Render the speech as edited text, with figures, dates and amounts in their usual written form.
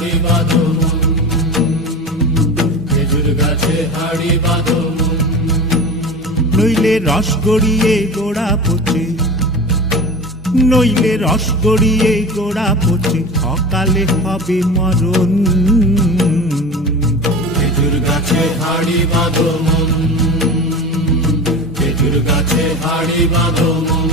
হাড়ি বাঁধো মন, খেজুর গাছে হাড়ি বাঁধো মন। নইলে রস গড়িয়ে গোড়া পচে, নইলে রস গড়িয়ে গোড়া পচে, অকালে হবে মরণ। খেজুর গাছে হাড়ি বাঁধো মন, খেজুর গাছে হাড়ি বাঁধো মন।